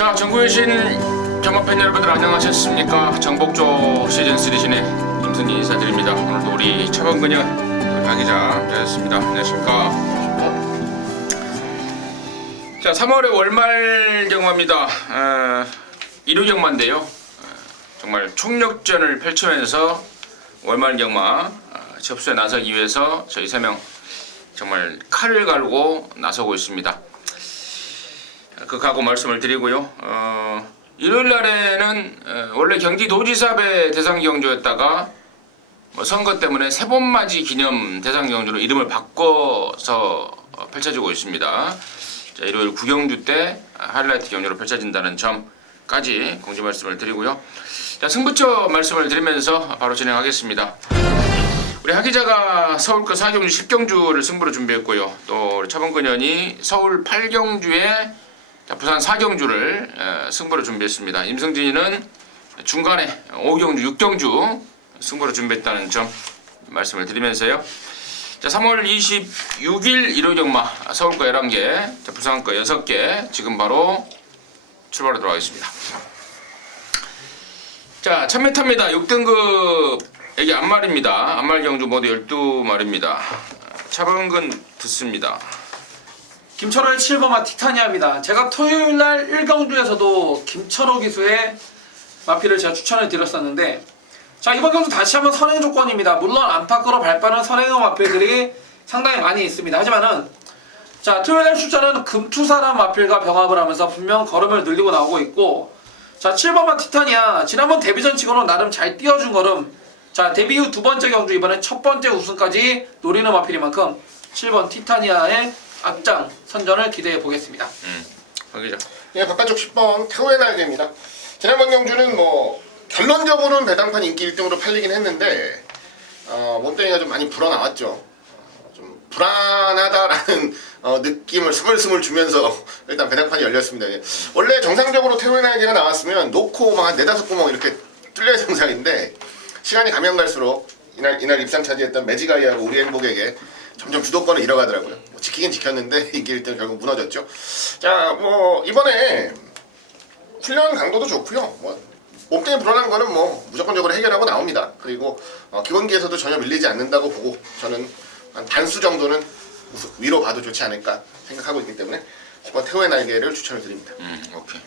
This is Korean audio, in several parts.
자, 전국에 계신 경마팬 여러분들 안녕하셨습니까? 정복조 시즌3 신의 임승진 인사드립니다. 오늘도 우리 차범근현 강 기자 되셨습니다. 안녕하십니까? 자, 3월의 월말 경마입니다. 일요 경마인데요. 정말 총력전을 펼치면서 월말 경마 접수에 나서기 위해서 저희 3명 정말 칼을 갈고 나서고 있습니다. 그 각오 말씀을 드리고요. 일요일 날에는 원래 경기도지사배 대상 경주였다가 선거 때문에 세번맞이 기념 대상 경주로 이름을 바꿔서 펼쳐지고 있습니다. 자, 일요일 구경주 때 하이라이트 경주로 펼쳐진다는 점까지 공지 말씀을 드리고요. 자, 승부처 말씀을 드리면서 바로 진행하겠습니다. 우리 하 기자가 서울과 4경주 10경주를 승부로 준비했고요. 또 우리 차범근현이 서울 8경주에 부산 4경주를 승부로 준비했습니다. 임승진이는 중간에 5경주, 6경주 승부로 준비했다는 점 말씀을 드리면서요. 자, 3월 26일 일요 경마 서울 거 11개, 부산 거 6개 지금 바로 출발하도록 하겠습니다. 자, 1000m입니다. 6등급 애기 안말입니다. 안말 경주 모두 12마리입니다. 차범근 듣습니다. 김철호의 7번마 티타니아입니다. 제가 토요일날 1경주에서도 김철호 기수의 마피를 제가 추천을 드렸었는데, 자, 이번 경주 다시 한번 선행 조건입니다. 물론 안팎으로 발빠른 선행형 마필들이 상당히 많이 있습니다. 하지만은 자, 토요일날 출전은 금투사란 마필과 병합을 하면서 분명 걸음을 늘리고 나오고 있고, 자, 7번마 티타니아 지난번 데뷔전 치고는 나름 잘 뛰어준 걸음, 자, 데뷔 후 두 번째 경주 이번에 첫 번째 우승까지 노리는 마필인 만큼 7번 티타니아의 앞장 선전을 기대해 보겠습니다. 황 기자. 예, 바깥쪽 10번 태호의 날개입니다. 지난번 경주는 결론적으로는 배당판 인기 1등으로 팔리긴 했는데 몸뚱이가 좀 많이 불어나왔죠. 좀 불안하다라는 느낌을 스물스물 주면서 일단 배당판이 열렸습니다. 예. 원래 정상적으로 태호의 날개가 나왔으면 놓고 막 한 4-5구멍 이렇게 뚫려야 정상인데 시간이 가면 갈수록 이날 입상 차지했던 매지가이하고 우리 행복에게 점점 주도권을 잃어가더라고요. 지키긴 지켰는데 이게 일단 결국 무너졌죠. 자, 이번에 훈련 강도도 좋고요. 몸뚱이 불어난 거는 무조건적으로 해결하고 나옵니다. 그리고 기본기에서도 전혀 밀리지 않는다고 보고 저는 한 단수 정도는 위로 봐도 좋지 않을까 생각하고 있기 때문에 10번 태호의 날개를 추천을 드립니다. 오케이.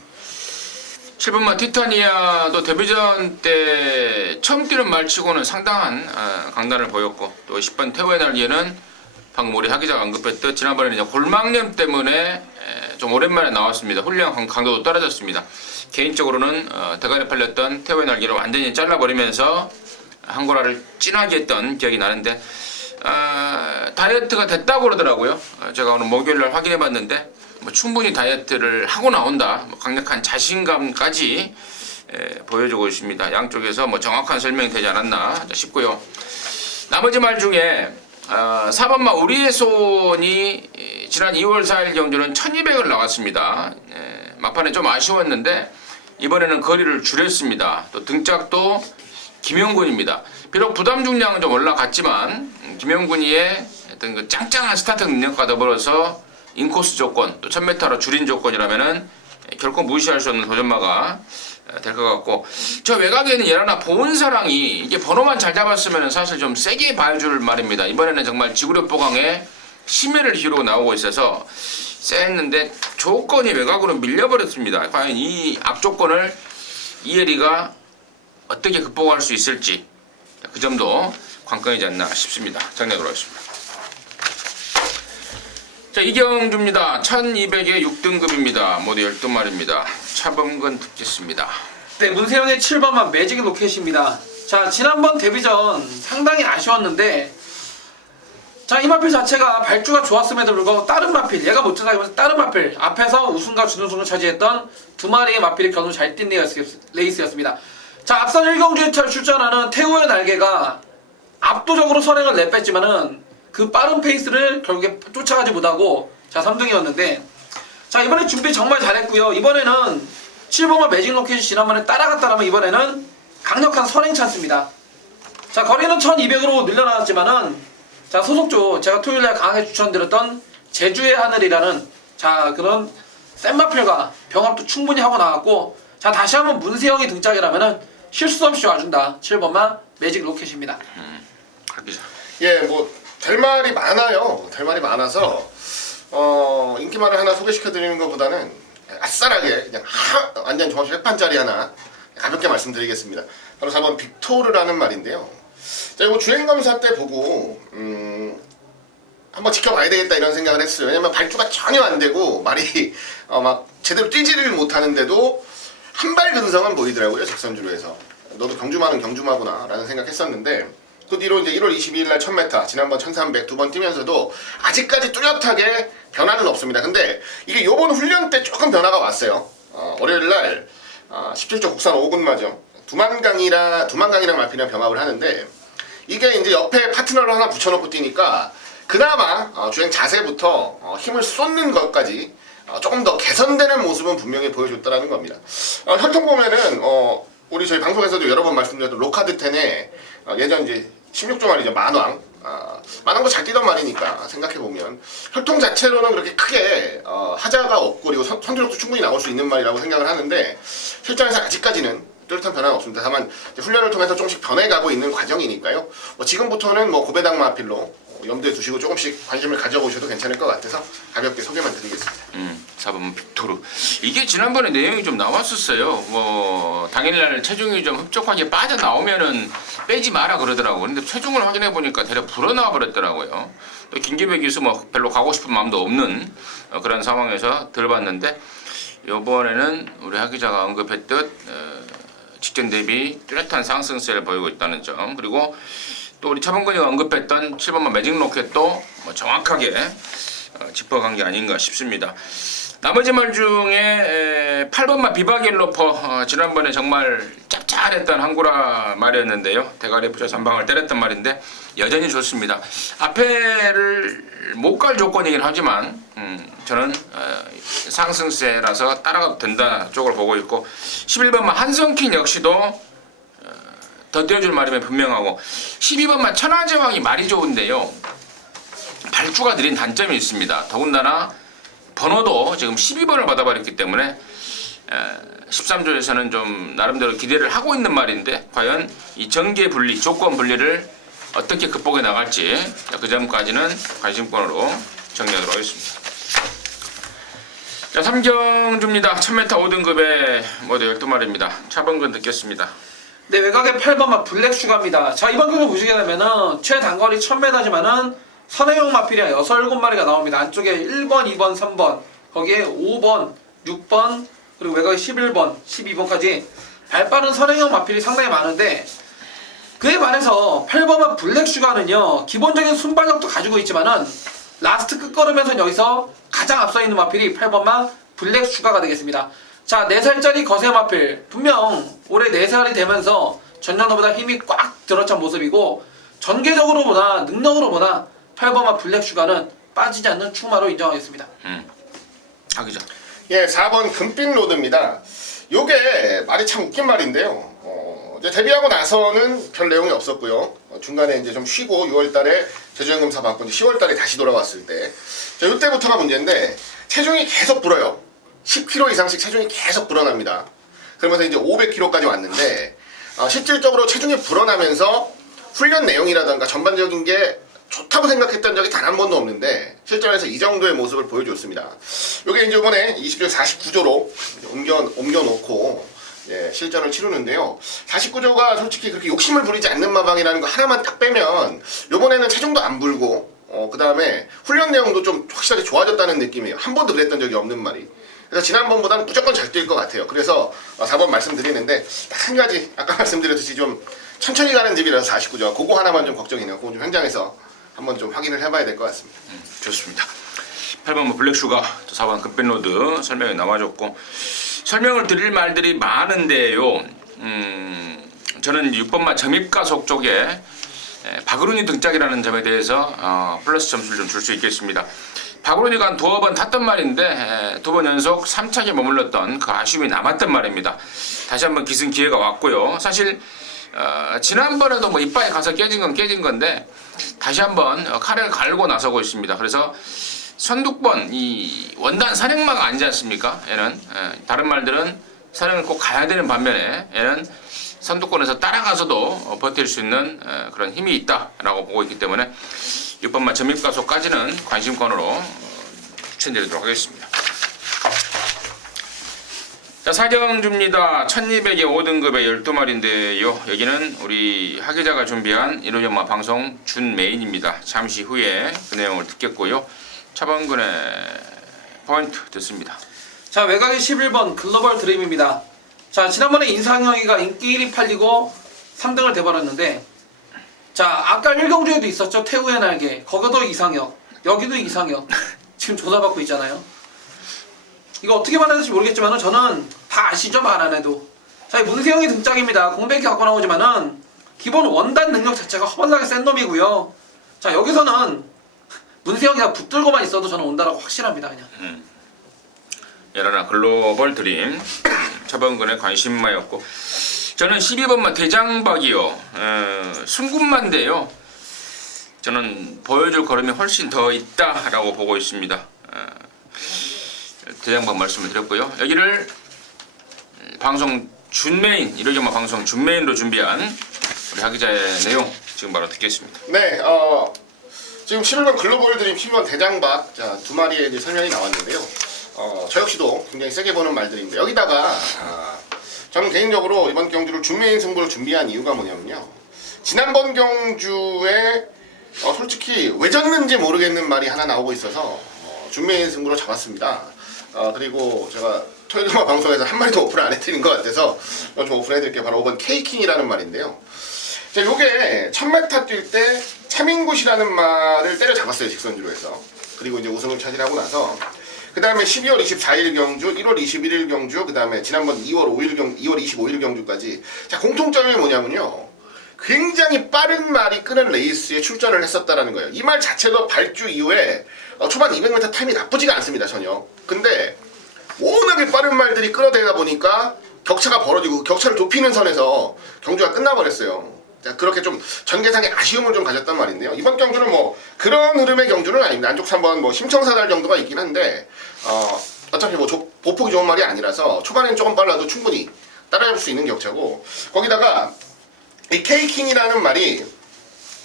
7번마 티타니아도 데뷔전 때 처음 뛰는 말치고는 상당한 강단을 보였고, 또 10번 태호의 날개는 방금 우리 하 기자가 언급했듯 지난번에는 이제 골망염 때문에 좀 오랜만에 나왔습니다. 훈련 강도도 떨어졌습니다. 개인적으로는 대가리 팔렸던 태호의 날개를 완전히 잘라버리면서 한고라를 진하게 했던 기억이 나는데 다이어트가 됐다고 그러더라고요. 제가 오늘 목요일날 확인해봤는데 충분히 다이어트를 하고 나온다, 강력한 자신감까지 보여주고 있습니다. 양쪽에서 정확한 설명이 되지 않았나 싶고요. 나머지 말 중에 4번마 우리의 손이 지난 2월 4일 경주는 1200을 나갔습니다. 막판에 좀 아쉬웠는데 이번에는 거리를 줄였습니다. 또 등짝도 김영군입니다. 비록 부담 중량은 좀 올라갔지만 김영군이의 어떤 그 짱짱한 스타트 능력과 더불어서 인코스 조건, 또 1000m로 줄인 조건이라면은 결코 무시할 수 없는 도전마가 될 것 같고, 저 외곽에는 예라나 보은사랑이 이게 번호만 잘 잡았으면 사실 좀 세게 봐줄 말입니다. 이번에는 정말 지구력 보강에 심혈을 기울이고 나오고 있어서 쎄했는데 조건이 외곽으로 밀려버렸습니다. 과연 이 악조건을 이혜리가 어떻게 극복할 수 있을지, 그 점도 관건이지 않나 싶습니다. 정리하도록 하겠습니다. 자, 이경주입니다. 1200의 6등급입니다. 모두 12마리입니다. 차범근 듣겠습니다. 네, 문세영의 7번마 매직 로켓입니다. 자, 지난번 데뷔전 상당히 아쉬웠는데, 자, 이 마필 자체가 발주가 좋았음에도 불구하고 다른 마필, 얘가 못 찾아가면서 다른 마필 앞에서 우승과 준우승을 차지했던 두 마리의 마필이 겨우 잘 뛴 레이스였습니다. 자, 앞선 1경주에 출전하는 태호의 날개가 압도적으로 선행을 내뺐지만은 그 빠른 페이스를 결국에 쫓아가지 못하고 자, 3등이었는데, 자, 이번에 준비 정말 잘했고요. 이번에는 7번마 매직 로켓이 지난번에 따라갔다라면 이번에는 강력한 선행 찬스입니다. 자, 거리는 1200으로 늘려놨지만은, 자, 소속조 제가 토요일날 강하게 추천드렸던 제주의 하늘이라는 자, 그런 센마필과 병합도 충분히 하고 나왔고, 자 다시 한번 문세영이 등장이라면은 실수 없이 와준다. 7번만 매직 로켓입니다. 하기자. 예, 뭐 될 말이 많아요. 될 말이 많아서 인기말을 하나 소개시켜 드리는 것보다는 아싸라게 그냥 완전 정확히 핵판짜리 하나 가볍게 말씀드리겠습니다. 바로 4번 빅토르라는 말인데요. 자, 이거 주행검사 때 보고 한번 지켜봐야 되겠다 이런 생각을 했어요. 왜냐면 발주가 전혀 안 되고 말이 막 제대로 뛰지를 못하는데도 한 발 근성은 보이더라고요. 직선주로에서. 너도 경주마는 경주마구나 라는 생각했었는데, 그 뒤로 이제 1월 22일 날 1000m, 지난번 1300 두 번 뛰면서도 아직까지 뚜렷하게 변화는 없습니다. 근데 이게 요번 훈련 때 조금 변화가 왔어요. 월요일 날 17조 국산 5군 마정 두만강이랑 말피랑 병합을 하는데, 이게 이제 옆에 파트너를 하나 붙여놓고 뛰니까 그나마 주행 자세부터 힘을 쏟는 것까지 조금 더 개선되는 모습은 분명히 보여줬다라는 겁니다. 혈통 보면은 우리 저희 방송에서도 여러 번 말씀드렸던 로카드 10의 예전 이제 16조 말이죠, 만왕. 만왕도 잘 뛰던 말이니까 생각해보면 혈통 자체로는 그렇게 크게 하자가 없고, 그리고 선두력도 충분히 나올 수 있는 말이라고 생각을 하는데, 실전에서 아직까지는 뚜렷한 변화는 없습니다. 다만 훈련을 통해서 조금씩 변해가고 있는 과정이니까요. 지금부터는 고배당 마필로 염두에 두시고 조금씩 관심을 가져보셔도 괜찮을 것 같아서 가볍게 소개만 드리겠습니다. 4번 빅토르. 이게 지난번에 내용이 좀 나왔었어요. 당일날 체중이 좀 흡족하게 빠져나오면은 빼지 마라 그러더라고. 근데 체중을 확인해 보니까 대략 불어나와 버렸더라고요. 또 김기배 기수 별로 가고 싶은 마음도 없는 그런 상황에서 들어봤는데, 이번에는 우리 하 기자가 언급했듯 직전 대비 뚜렷한 상승세를 보이고 있다는 점, 그리고 또 우리 차범근이가 언급했던 7번만 매직 로켓도 정확하게 짚어간 게 아닌가 싶습니다. 나머지 말 중에 8번만 비바겔로퍼, 지난번에 정말 짭짤했던 항구라 말이었는데요. 대가리에 붙여서 한 방을 때렸던 말인데 여전히 좋습니다. 앞에를 못 갈 조건이긴 하지만 저는 상승세라서 따라가도 된다 쪽을 보고 있고, 11번만 한성킨 역시도 더 띄워줄 말이면 분명하고, 12번만 천하제왕이 말이 좋은데요. 발주가 느린 단점이 있습니다. 더군다나 번호도 지금 12번을 받아버렸기 때문에 13조에서는 좀 나름대로 기대를 하고 있는 말인데, 과연 이 전개 분리, 조건 분리를 어떻게 극복해 나갈지 그 점까지는 관심권으로 정리하도록 하겠습니다. 자, 3경주입니다. 1000m 5등급의 모두 12마리입니다. 차범근 듣겠습니다. 네, 외곽에 8번만 블랙슈가입니다. 자, 이번 경기 보시게 되면은 최단거리 1000m지만은 선행형 마필이 6, 7마리가 나옵니다. 안쪽에 1번, 2번, 3번, 거기에 5번, 6번, 그리고 외곽에 11번, 12번까지 발빠른 선행형 마필이 상당히 많은데, 그에 반해서 8번만 블랙슈가는요, 기본적인 순발력도 가지고 있지만은 라스트 끝걸음에서는 여기서 가장 앞서 있는 마필이 8번만 블랙슈가가 되겠습니다. 자, 4살짜리 거세 마필, 분명 올해 4살이 되면서 전년도보다 힘이 꽉 들어찬 모습이고, 전개적으로 보나 능력으로 보나 8번마 블랙슈가는 빠지지 않는 충마로 인정하겠습니다. 하기자. 예, 4번 금빛 로드입니다. 요게 말이 참 웃긴 말인데요. 이제 데뷔하고 나서는 별 내용이 없었고요. 중간에 이제 좀 쉬고 6월달에 제주행검사 받고 이제 10월달에 다시 돌아왔을 때, 자, 요때부터가 문제인데 체중이 계속 불어요. 10kg 이상씩 체중이 계속 불어납니다. 그러면서 이제 500kg까지 왔는데, 실질적으로 체중이 불어나면서 훈련 내용이라던가 전반적인 게 좋다고 생각했던 적이 단 한 번도 없는데, 실전에서 이 정도의 모습을 보여줬습니다. 요게 이제 이번에 20조 49조로 옮겨놓고 실전을 치르는데요. 49조가 솔직히 그렇게 욕심을 부리지 않는 마방이라는 거 하나만 딱 빼면 요번에는 체중도 안 불고, 그 다음에 훈련 내용도 좀 확실하게 좋아졌다는 느낌이에요. 한 번도 그랬던 적이 없는 말이. 그래서 지난번보다는 무조건 잘 뛸 것 같아요. 그래서 4번 말씀드리는데, 딱 한 가지 아까 말씀드렸듯이 좀 천천히 가는 집이라서 49조, 그거 하나만 좀 걱정이네요. 그거 좀 현장에서 한번 좀 확인을 해봐야 될 것 같습니다. 좋습니다. 8번 블랙슈가, 4번 금빛로드 설명이 나와줬고, 설명을 드릴 말들이 많은데요. 저는 6번마 점입가속 쪽에 박으론이 등짝이라는 점에 대해서 플러스 점수를 좀 줄 수 있겠습니다. 박으론이가 한 2번 탔던 말인데 2번 연속 3착에 머물렀던 그 아쉬움이 남았던 말입니다. 다시 한번 기승 기회가 왔고요. 사실 지난번에도 뭐 이빨에 가서 깨진 건 깨진 건데 다시 한번 칼을 갈고 나서고 있습니다. 그래서 선두권 이 원단 선행마가 아니지 않습니까? 얘는 다른 말들은 선행을 꼭 가야 되는 반면에 얘는 선두권에서 따라가서도 버틸 수 있는 그런 힘이 있다라고 보고 있기 때문에 6번마 점입가속까지는 관심권으로 추천드리도록 하겠습니다. 자, 사경주입니다. 1200에 5등급의 12마리인데요. 여기는 우리 하기자가 준비한 1호전마 방송 준 메인입니다. 잠시 후에 그 내용을 듣겠고요. 차범근의 포인트 듣습니다. 자, 외곽이 11번 글로벌 드림입니다. 자, 지난번에 인상형이가 인기 1위 팔리고 3등을 돼버렸는데, 자, 아까 1경주에도 있었죠. 태우의 날개. 거기도 이상형, 여기도 이상형. 지금 조사받고 있잖아요. 이거 어떻게 말해야 될지 모르겠지만 저는 다 아시죠? 말 안 해도. 자, 이 문세영이 등짝입니다. 공백이 갖고 나오지만은 기본 원단 능력 자체가 허벌나게 센 놈이고요. 자, 여기서는 문세영이가 붙들고만 있어도 저는 온다라고 확실합니다. 그냥. 여러나 글로벌 드림 차범근의 관심마였고, 저는 12번마 대장박이요. 순군만인데요. 저는 보여줄 걸음이 훨씬 더 있다라고 보고 있습니다. 대장박 말씀을 드렸고요. 여기를 방송 준메인 1호전마 방송 준메인으로 준비한 우리 하기자의 내용 지금 바로 듣겠습니다. 네, 지금 11번 글로벌 드림, 12번 대장박, 자, 두 마리의 이제 설명이 나왔는데요. 저 역시도 굉장히 세게 보는 말들인데, 여기다가 저는 개인적으로 이번 경주를 준메인 승부를 준비한 이유가 뭐냐면요. 지난번 경주에 솔직히 왜 졌는지 모르겠는 말이 하나 나오고 있어서 준메인 승부로 잡았습니다. 그리고 제가 토요일마 방송에서 한 마리도 오픈을 안 해드린 것 같아서 좀 오픈해드릴게요. 바로 5번 K킹이라는 말인데요. 자, 요게 1000m 뛸 때 차민굿이라는 말을 때려잡았어요. 직선주로 해서. 그리고 이제 우승을 차지하고 나서 그 다음에 12월 24일 경주, 1월 21일 경주, 그 다음에 지난번 2월 25일 경주까지. 자, 공통점이 뭐냐면요. 굉장히 빠른 말이 끄는 레이스에 출전을 했었다라는 거예요. 이 말 자체도 발주 이후에 초반 200m 타임이 나쁘지가 않습니다. 전혀. 근데 워낙에 빠른 말들이 끌어대다 보니까 격차가 벌어지고 격차를 좁히는 선에서 경주가 끝나버렸어요. 자, 그렇게 좀 전개상의 아쉬움을 좀 가졌단 말인데요. 이번 경주는 뭐 그런 흐름의 경주는 아닙니다. 안쪽 3번 뭐 심청사달 정도가 있긴 한데 어차피 뭐 보폭이 좋은 말이 아니라서 초반엔 조금 빨라도 충분히 따라잡을 수 있는 격차고, 거기다가 이 K킹이라는 말이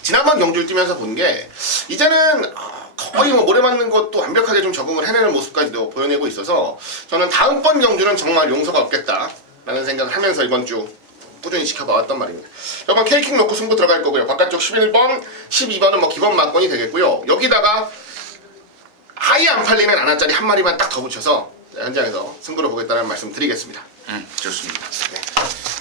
지난번 경주를 뛰면서 본 게 이제는 거의 뭐 모래 맞는 것도 완벽하게 좀 적응을 해내는 모습까지도 보여내고 있어서 저는 다음번 경주는 정말 용서가 없겠다라는 생각을 하면서 이번 주 꾸준히 지켜봐왔단 말입니다. 이번 K킹 놓고 승부 들어갈 거고요. 바깥쪽 11번, 12번은 뭐 기본 막권이 되겠고요. 여기다가 아예 안 팔리는 아나짜리 한 마리만 딱 더 붙여서 현장에서 승부를 보겠다는 말씀 드리겠습니다. 좋습니다.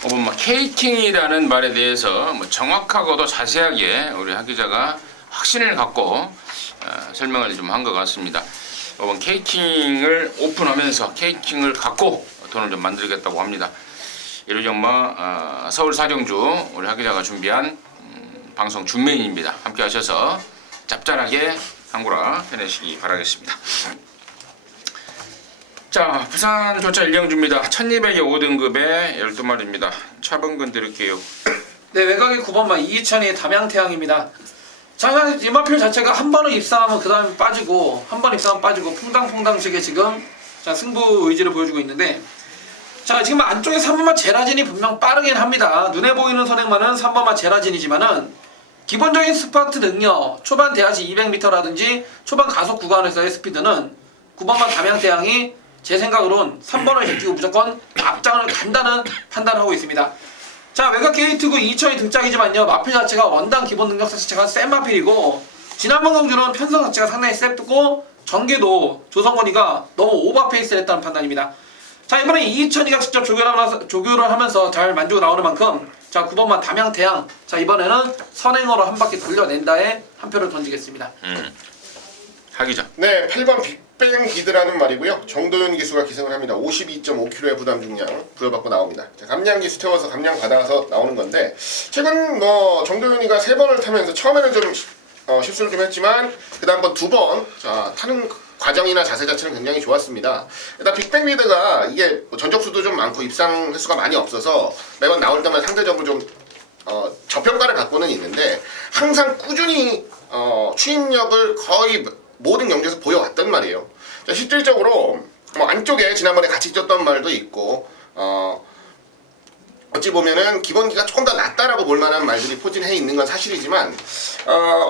5번마 K킹이라는 말에 대해서 뭐 정확하고도 자세하게 우리 하기자가 확신을 갖고 설명을 좀 한 것 같습니다. 5번 K킹을 오픈하면서 K킹을 갖고 돈을 좀 만들겠다고 합니다. 1호전마 서울 사경주 우리 하기자가 준비한 방송 준메인입니다. 함께 하셔서 짭짤하게 한구라 해내시기 바라겠습니다. 자, 부산 조차 1경주입니다. 1200에 5등급의 12마리입니다. 차범근 드릴게요. 네, 외곽이 9번마 이희천의 담양태양입니다. 자, 이마필 자체가 한 번을 입상하면 그 다음에 빠지고, 한 번 입상하면 빠지고, 퐁당퐁당식의 지금 자, 승부 의지를 보여주고 있는데, 자, 지금 안쪽에 3번마 제라진이 분명 빠르긴 합니다. 눈에 보이는 선행만은 3번마 제라진이지만은 기본적인 스파트 능력, 초반 대하시 200m라든지 초반 가속 구간에서의 스피드는 9번마 담양태양이 제 생각으론 3번을 제끼고 무조건 앞장을 간다는 판단을 하고 있습니다. 자, 외곽 게이트구 2천이 등짝이지만요, 마필 자체가 원단 기본 능력 자체가 센 마필이고, 지난번 경주는 편성 자체가 상당히 셌고 전개도 조성건이가 너무 오버페이스를 했다는 판단입니다. 자, 이번에 이희천이가 직접 조교를 하면서 잘 만지고 나오는 만큼, 자, 9번만 담양태양, 자, 이번에는 선행어로 한 바퀴 돌려낸다에 한 표를 던지겠습니다. 하기자. 네, 8번 빅뱅 기드라는 말이고요. 정도윤 기수가 기승을 합니다. 52.5kg의 부담 중량 부여받고 나옵니다. 자, 감량 기수 태워서 감량 받아서 나오는 건데, 최근 뭐 정도윤이가 3번을 타면서 처음에는 좀 실수를 좀 했지만 그 다음번 2번 자, 타는 과정이나 자세 자체는 굉장히 좋았습니다. 일단 빅뱅 기드가 이게 뭐 전적수도 좀 많고 입상 횟수가 많이 없어서 매번 나올 때만 상대적으로 좀 저평가를 갖고는 있는데, 항상 꾸준히 추임력을 거의 모든 경주에서 보여왔단 말이에요. 자, 실질적으로 뭐 안쪽에 지난번에 같이 쪘던 말도 있고 어찌 보면은 기본기가 조금 더 낫다라고 볼 만한 말들이 포진해 있는 건 사실이지만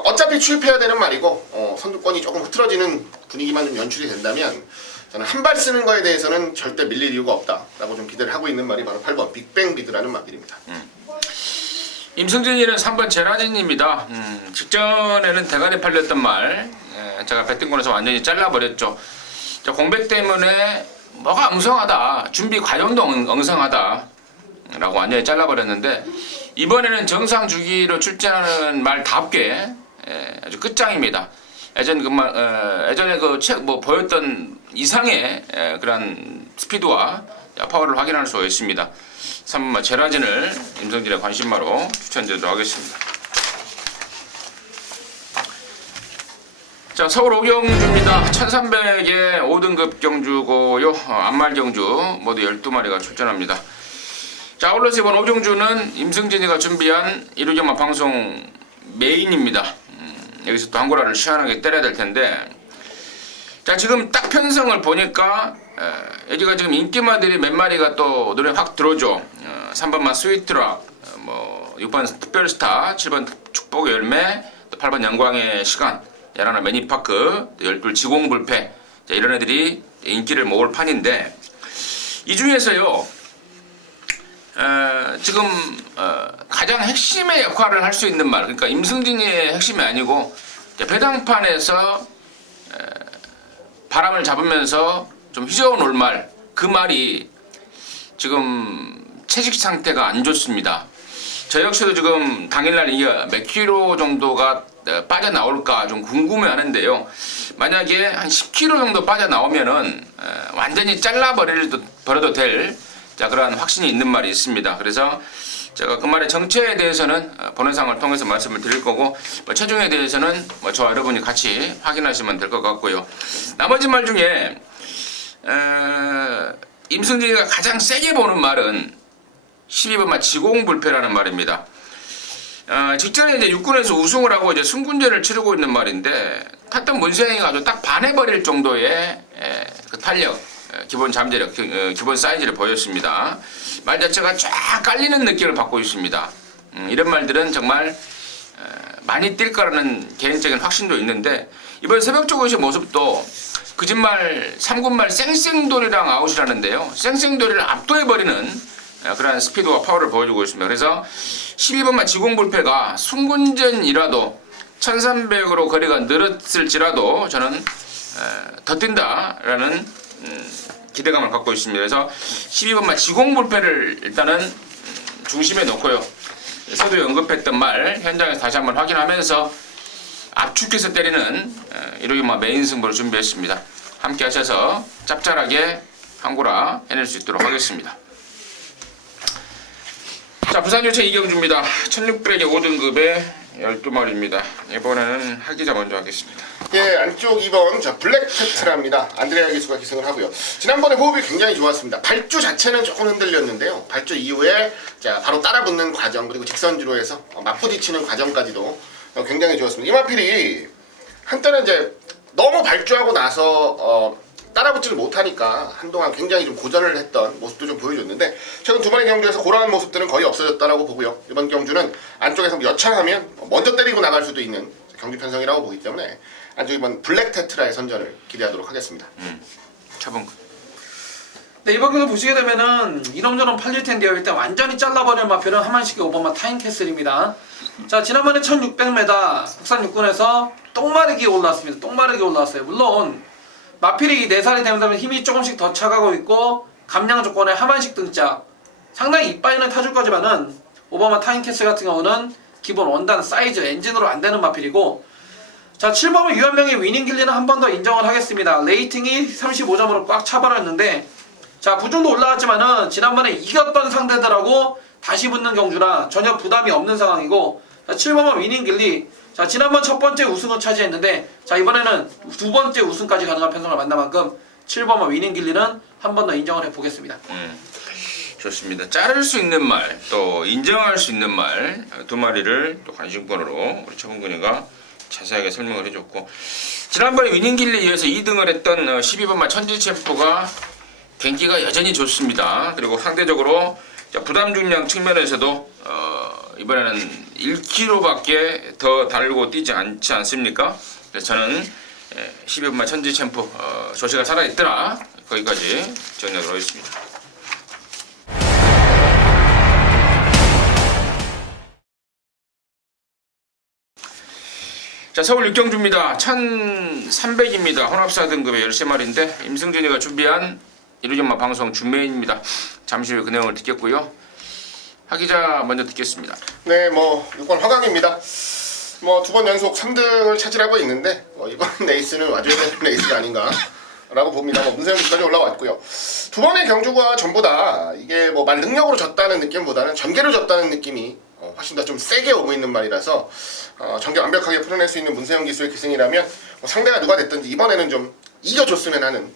어차피 추입해야 되는 말이고 선두권이 조금 흐트러지는 분위기만 좀 연출이 된다면 저는 한 발 쓰는 거에 대해서는 절대 밀릴 이유가 없다라고 좀 기대를 하고 있는 말이 바로 8번 빅뱅 비드라는 말입니다. 임승진이는 3번 제라진입니다. 직전에는 대가리 팔렸던 말 제가 배팅권에서 완전히 잘라버렸죠. 자, 공백 때문에 뭐가 엉성하다, 준비 과정도 엉성하다 라고 완전히 잘라버렸는데 이번에는 정상 주기로 출전하는 말답게 아주 끝장입니다. 예전에 뭐 보였던 이상의 그런 스피드와 파워를 확인할 수 있습니다. 3번 제라진을 임성진의 관심마로 추천드리도록 하겠습니다. 자, 서울 오경주입니다. 1300의 5등급 경주고요. 안말 경주 모두 12마리가 출전합니다. 자, 아울러서 이번 오경주는 임승진이가 준비한 이루경마 방송 메인입니다. 여기서 또 한고라를 시원하게 때려야 될 텐데, 자, 지금 딱 편성을 보니까 여기가 지금 인기마들이 몇 마리가 또 눈에 확 들어오죠. 3번만 스위트락, 6번 특별스타, 7번 축복의 열매, 또 8번 영광의 시간, 11 매니파크, 12 지공불패, 이런 애들이 인기를 모을 판인데, 이 중에서요 지금 가장 핵심의 역할을 할 수 있는 말, 그러니까 임승진이의 핵심이 아니고 배당판에서 바람을 잡으면서 좀 휘저어 놓을 말, 그 말이 지금 채식 상태가 안 좋습니다. 저 역시도 지금 당일날 이게 몇 킬로 정도가 빠져나올까 좀 궁금해하는데요. 만약에 한 10킬로 정도 빠져나오면은 완전히 잘라버려도 될 그런 확신이 있는 말이 있습니다. 그래서 제가 그 말의 정체에 대해서는 번호상을 통해서 말씀을 드릴 거고, 체중에 대해서는 저와 여러분이 같이 확인하시면 될 것 같고요. 나머지 말 중에 임승진이가 가장 세게 보는 말은 12번마 지공불패라는 말입니다. 직전에 이제 육군에서 우승을 하고 이제 승군제를 치르고 있는 말인데, 탔던 문세영이가 아주 딱 반해버릴 정도의 그 탄력, 기본 잠재력, 기본 사이즈를 보였습니다. 말 자체가 쫙 깔리는 느낌을 받고 있습니다. 이런 말들은 정말 많이 뛸 거라는 개인적인 확신도 있는데, 이번 새벽조고시 모습도 거짓말 3군말 쌩쌩돌이랑 아웃이라는데요. 쌩쌩돌이를 압도해버리는 그런 스피드와 파워를 보여주고 있습니다. 그래서 12번만 지공불패가 순군전이라도 1300으로 거리가 늘었을지라도 저는 더 뛴다라는 기대감을 갖고 있습니다. 그래서 12번만 지공불패를 일단은 중심에 놓고요. 서두에 언급했던 말 현장에서 다시 한번 확인하면서 압축해서 때리는 이루기마 메인 승부를 준비했습니다. 함께 하셔서 짭짤하게 한고라 해낼 수 있도록 하겠습니다. 자, 부산유채 이경주입니다. 1600의 5등급의 12마리입니다. 이번에는 하기자 먼저 하겠습니다. 예, 안쪽 2번 블랙 테트라입니다. 안드레아 기수가 기승을 하고요. 지난번에 호흡이 굉장히 좋았습니다. 발주 자체는 조금 흔들렸는데요. 발주 이후에 바로 따라붙는 과정, 그리고 직선주로 해서 맞부딪히는 과정까지도 굉장히 좋았습니다. 이마필이 한때는 이제 너무 발주하고 나서 따라붙지를 못하니까 한동안 굉장히 좀 고전을 했던 모습도 좀 보여줬는데, 최근 두 번의 경주에서 그러한 모습들은 거의 없어졌다라고 보고요. 이번 경주는 안쪽에서 여차하면 먼저 때리고 나갈 수도 있는 경주 편성이라고 보기 때문에 안쪽 이번 블랙 테트라의 선전을 기대하도록 하겠습니다. 차범근. 네, 이번 경기 보시게 되면은 이런저런 팔릴 텐데요. 일단 완전히 잘라버리는 마표는 하만식의 5번마 타임캐슬입니다. 자, 지난번에 1600m 국산 육군에서 똥마르기 올라왔습니다. 똥마르기 올라왔어요. 물론 마필이 4살이 되면 힘이 조금씩 더 차가고 있고 감량 조건에 하만식 등짝 상당히 이빠이는 타줄 거지만은 오바마 타임캐슬 같은 경우는 기본 원단 사이즈 엔진으로 안 되는 마필이고, 자, 7번은 유한명의 위닝 길리는 한 번 더 인정을 하겠습니다. 레이팅이 35점으로 꽉 차버렸는데, 자, 부중도 올라왔지만은 지난번에 이겼던 상대들하고 다시 붙는 경주라 전혀 부담이 없는 상황이고, 자, 7번은 위닝 길리, 자, 지난번 첫 번째 우승을 차지했는데, 자, 이번에는 두 번째 우승까지 가능한 편성을 만난 만큼 7번은 위닝 길리는 한 번 더 인정을 해보겠습니다. 좋습니다. 자를 수 있는 말, 또 인정할 수 있는 말 두 마리를 또 관심권으로 우리 최범근이가 자세하게 설명을 해줬고, 지난번에 위닝길리에 이어서 2등을 했던 12번마 천지챔프가 경기가 여전히 좋습니다. 그리고 상대적으로 부담 중량 측면에서도 이번에는 1kg밖에 더 달고 뛰지 않지 않습니까? 그래서 저는 12번마 천지챔프 조시가 살아있더라 거기까지 정리하도록 하겠습니다. 자, 서울 육경주입니다. 1300입니다. 혼합사 등급의 13마리인데 임승진이가 준비한 이루경마 방송 준메인입니다. 잠시 후에 그 내용을 듣겠고요. 하 기자 먼저 듣겠습니다. 네, 뭐 6번 화강입니다. 뭐 2번 연속 3등을 차지하고 있는데 이번 레이스는 와줘야 되는 레이스가 아닌가라고 봅니다. 뭐 문세영까지 올라왔고요. 두 번의 경주가 전부 다 이게 뭐 말 능력으로 졌다는 느낌보다는 전개로 졌다는 느낌이 훨씬 더 좀 세게 오고 있는 말이라서 전개 완벽하게 풀어낼 수 있는 문세영 기수의 기승이라면 뭐 상대가 누가 됐든지 이번에는 좀 이겨줬으면 하는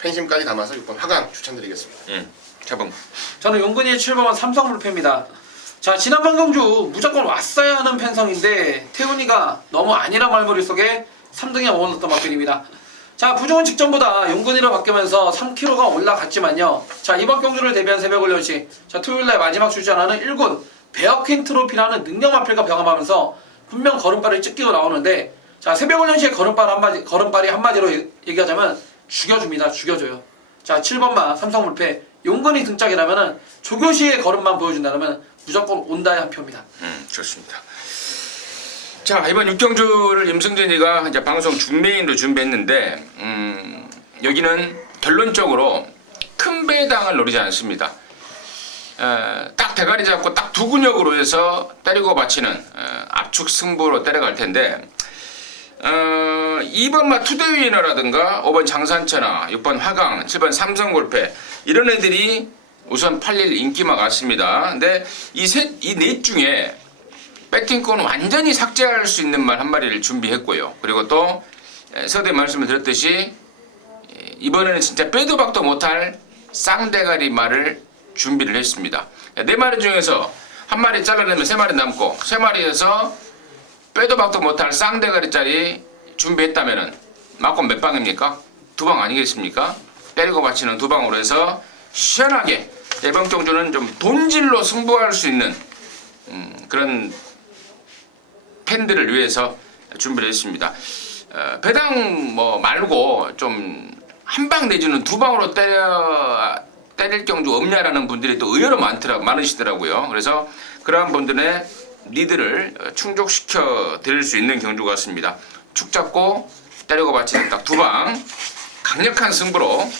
팬심까지 담아서 6번 화강 추천드리겠습니다. 자봉. 저는 용근이의 7번은 삼성물패입니다. 자, 지난번 경주 무조건 왔어야 하는 편성인데 태훈이가 너무 아니란 말머리 속에 3등에 머물렀던 마필입니다. 자, 부종은 직전보다 용근이로 바뀌면서 3kg가 올라갔지만요. 자, 이번 경주를 대비한 새벽훈련시 자, 토요일날 마지막 출전하는 1군 베어퀸 트로피라는 능력 마필과 병합하면서 분명 걸음발을 찢기고 나오는데 자, 새벽훈련시의 걸음발이 한마디로 얘기하자면 죽여줍니다. 죽여줘요. 자, 7번마 삼성물패 용근이 등짝이라면은 조교시의 걸음만 보여준다면 무조건 온다의 한 표입니다. 좋습니다. 자, 이번 육경주를 임승진이가 이제 방송 준메인으로 준비했는데 여기는 결론적으로 큰 배당을 노리지 않습니다. 딱 대가리 잡고 딱 두 근육으로 해서 때리고 받치는 압축 승부로 때려갈 텐데 2번마 투데위너라든가 5번 장산천하, 6번 화강, 7번 삼성골패 이런 애들이 우선 팔릴 인기가 같습니다. 근데 이 넷 중에 배팅권 완전히 삭제할 수 있는 말 한 마리를 준비했고요. 그리고 또 서두에 말씀을 드렸듯이 이번에는 진짜 빼도 박도 못할 쌍대가리 말을 준비를 했습니다. 네 마리 중에서 한 마리 잘라내면 세 마리 남고 세 마리에서 빼도 박도 못할 쌍대가리짜리 준비했다면은 맞고 몇 방입니까? 2방 아니겠습니까? 때리고 받치는 2방으로 해서 시원하게 이번 경주는 좀 돈질로 승부할 수 있는 그런 팬들을 위해서 준비를 했습니다. 배당 뭐 말고 좀 한 방 내지는 2방으로 때릴 경주 없냐라는 분들이 또 의외로 많으시더라고요. 그래서 그러한 분들의 니드를 충족시켜 드릴 수 있는 경주 같습니다. 축 잡고 때리고 받치는 딱 2방 강력한 승부로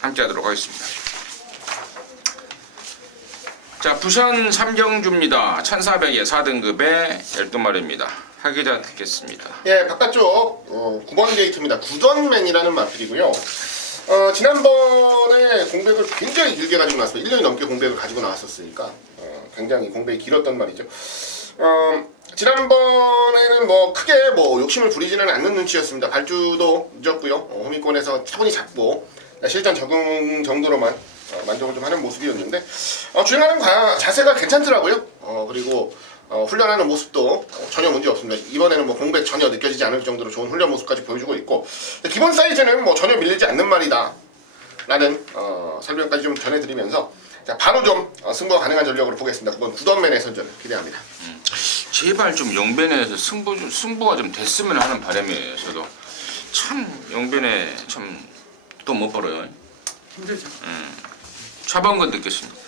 함께 하도록 하겠습니다. 자, 부산 삼경주입니다. 1400에 4등급의 12마리입니다. 하기자 듣겠습니다. 예, 바깥쪽 9번 게이트입니다. 구던맨이라는 마필이고요. 지난번에 공백을 굉장히 길게 가지고 나왔어요. 1년이 넘게 공백을 가지고 나왔었으니까 굉장히 공백이 길었던 말이죠. 지난번에는 뭐 크게 뭐 욕심을 부리지는 않는 눈치였습니다. 발주도 늦었고요. 호미권에서 차분히 잡고 실전 적응 정도로만 만족을 좀 하는 모습이었는데 주행하는 자세가 괜찮더라고요. 그리고 훈련하는 모습도 전혀 문제 없습니다. 이번에는 뭐 공백 전혀 느껴지지 않을 정도로 좋은 훈련 모습까지 보여주고 있고 기본 사이즈는 뭐 전혀 밀리지 않는 말이다 라는 설명까지 좀 전해드리면서 자, 바로 좀 승부가 가능한 전력으로 보겠습니다. 9번 구던맨의 선전을 기대합니다. 제발 좀 영변에서 승부가 좀 됐으면 하는 바람이에요. 저도 참 영변에 참 또 못 벌어요. 힘들죠. 차범근 듣겠습니다.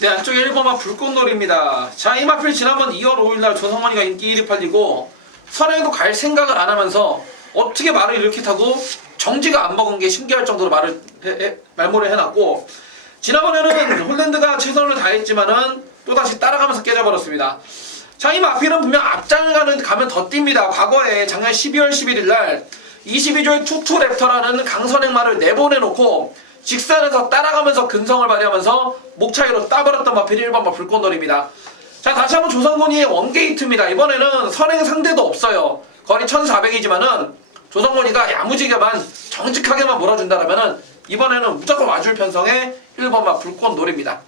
네, 안쪽에 1번마 불꽃놀이입니다. 자, 이 마필 지난번 2월 5일날 조성원이가 인기 1위 팔리고 선행도 갈 생각을 안 하면서 어떻게 말을 이렇게 타고 정지가 안 먹은 게 신기할 정도로 말모를 해놨고 지난번에는 홀랜드가 최선을 다했지만은 또다시 따라가면서 깨져버렸습니다. 자, 이 마필은 분명 앞장을 가면 더 뜁니다. 과거에 작년 12월 11일날 22조의 투투랩터라는 강선행마를 내보내놓고 직선에서 따라가면서 근성을 발휘하면서 목 차이로 따버렸던 마필이 1번마 불꽃놀이입니다. 자, 다시 한번 조성곤이의 원게이트입니다. 이번에는 선행 상대도 없어요. 거리 1400이지만은 조성곤이가 야무지게만 정직하게만 몰아준다라면은 이번에는 무조건 와줄 편성의 1번마 불꽃놀이입니다.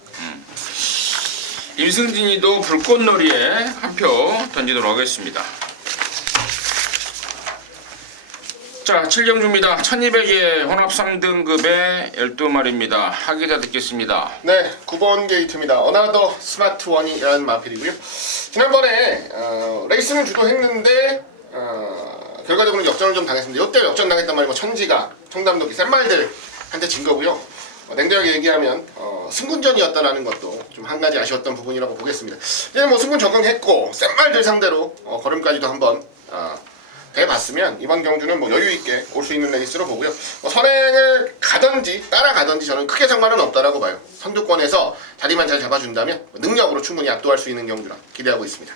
임승진이도 불꽃놀이에 한 표 던지도록 하겠습니다. 자, 7경주입니다. 1200의 혼합 3등급의 12마리입니다. 하기자 듣겠습니다. 네, 9번 게이트입니다. 어나더 스마트 원이라는 마필이고요. 지난번에 레이스는 주도했는데 결과적으로 역전을 좀 당했습니다. 이때 역전 당했단 말이고 천지가, 청담도기, 샌말들한테 진 거고요. 냉정하게 얘기하면 승군전이었다라는 것도 좀 한 가지 아쉬웠던 부분이라고 보겠습니다. 이제 뭐 승군 적응했고 샌말들 상대로 걸음까지도 한번 해봤으면 이번 경주는 뭐 여유 있게 올 수 있는 레이스로 보고요. 선행을 가든지 따라가든지 저는 크게 상관은 없다라고 봐요. 선두권에서 자리만 잘 잡아준다면 능력으로 충분히 압도할 수 있는 경주라 기대하고 있습니다.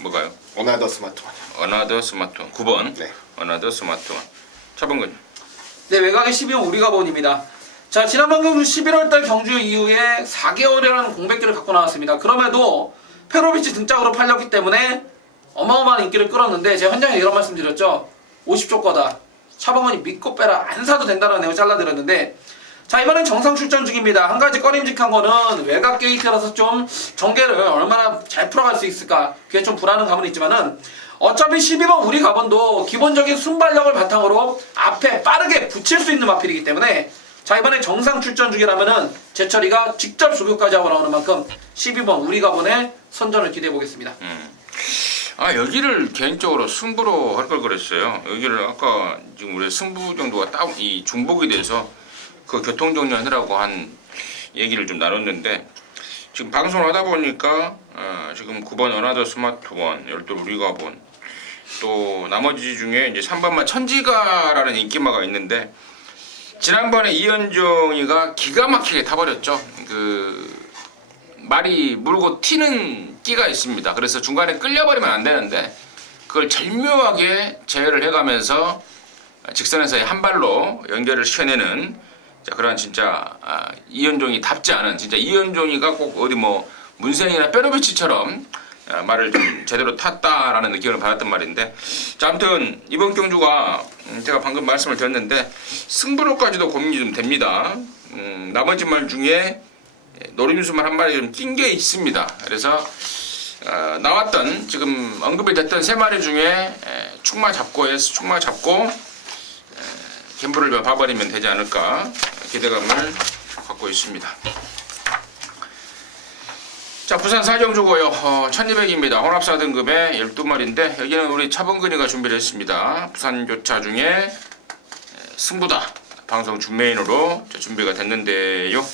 뭐가요? 어나더 스마트 원. 어나더 스마트 원 9번. 네. 어나더 스마트 원. 차범근. 네, 외곽의 12번 우리가 본입니다. 자, 지난번 경주 11월달 경주 이후에 4개월이라는 공백기를 갖고 나왔습니다. 그럼에도 페로비치 등짝으로 팔렸기 때문에 어마어마한 인기를 끌었는데 제가 현장에 이런 말씀 드렸죠. 50조 거다. 차범근이 믿고 빼라. 안 사도 된다는 내용 잘라드렸는데, 자, 이번엔 정상 출전 중입니다. 한 가지 꺼림직한 거는 외곽 게이트라서 좀 전개를 얼마나 잘 풀어갈 수 있을까, 그게 좀 불안한 감은 있지만은 어차피 12번 우리 가본도 기본적인 순발력을 바탕으로 앞에 빠르게 붙일 수 있는 마필이기 때문에, 자, 이번에 정상 출전 중이라면은 제철이가 직접 조교까지 하고 나오는 만큼 12번 우리 가본의 선전을 기대해 보겠습니다. 여기를 개인적으로 승부로 할 걸 그랬어요. 여기를 아까 지금 우리 승부 정도가 딱 이 중복이 돼서 그 교통 정리하느라고 한 얘기를 좀 나눴는데, 지금 방송을 하다 보니까 지금 9번 어나더 스마트원, 12 우리가 본, 또 나머지 중에 이제 3번만 천지가라는 인기마가 있는데, 지난번에 이현종이가 기가 막히게 타버렸죠. 그 말이 물고 튀는 끼가 있습니다. 그래서 중간에 끌려버리면 안 되는데 그걸 절묘하게 제어를 해가면서 직선에서의 한 발로 연결을 시켜내는, 그런 진짜 이현종이 답지 않은, 진짜 이현종이가 꼭 어디 뭐 문센이나 페로비치처럼 말을 좀 제대로 탔다라는 느낌을 받았단 말인데, 자, 아무튼 이번 경주가 제가 방금 말씀을 드렸는데 승부로까지도 고민이 좀 됩니다. 나머지 말 중에 노림수만 한 마리 좀 낀 게 있습니다. 그래서 나왔던, 지금 언급이 됐던 세 마리 중에 축마 잡고 갬블을 좀 봐버리면 되지 않을까 기대감을 갖고 있습니다. 자, 부산 4경주고요. 1200입니다. 혼합 4등급의 12마리인데 여기는 우리 차범근이가 준비를 했습니다. 부산교차 중에 승부다 방송 준메인으로 준비가 됐는데요.